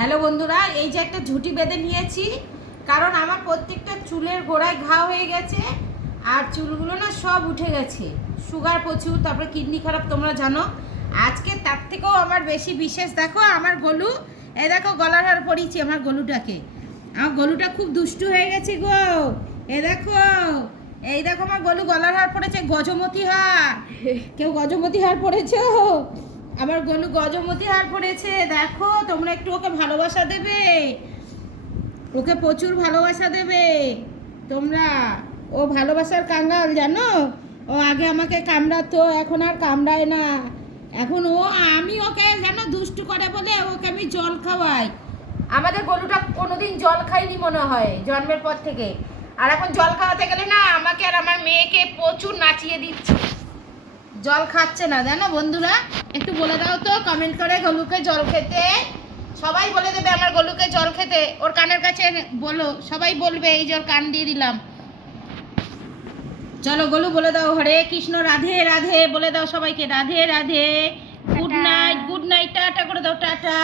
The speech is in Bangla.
হ্যালো বন্ধুরা, এই যে একটা ঝুঁটি বেঁধে নিয়েছি, কারণ আমার প্রত্যেকটা চুলের গোড়ায় ঘা হয়ে গেছে আর চুলগুলো না সব উঠে গেছে। সুগার প্রচুর, তারপরে কিডনি খারাপ, তোমরা জানো। আজকে তার থেকেও আমার বেশি বিশেষ, দেখো আমার গলু, এই দেখো গলার হার পরিয়েছি আমার গলুটাকে। আমার গলুটা খুব দুষ্টু হয়ে গেছে গো। এই দেখো আমার গলু গলার হার পড়েছে, গজমতি হার। কেউ গজমতি হার পড়েছো? আমার গলু গজমতি হার পড়েছে। দেখো তোমরা একটু ওকে ভালোবাসা দেবে, ওকে প্রচুর ভালোবাসা দেবে তোমরা। ও ভালোবাসার কাঙ্গাল, জানো। ও আগে আমাকে কামড়াতো, এখন আর কামড়ায় না। এখন আমি ওকে জানো দুষ্টু করে বলে ওকে আমি জল খাওয়াই। আমাদের গলুটা কোনোদিন জল খাইনি মনে হয় জন্মের পর থেকে, আর এখন জল খাওয়াতে গেলে না আমাকে আর আমার মেয়েকে প্রচুর নাচিয়ে দিচ্ছে। জল খাচ্ছে না, জানো বন্ধুরা। একটু বলে দাও তো কমেন্ট করে গলুকে জল খেতে। সবাই বলে দেবে আমার গলুকে জল খেতে, ওর কানের কাছে বলো, সবাই বলবে। এই যে ওর কান দিয়ে দিলাম। চলো গলু বলে দাও হরে কৃষ্ণ রাধে রাধে বলে দাও সবাইকে, Radhe Radhe. Good night, good night, tata করে দাও, টাটা।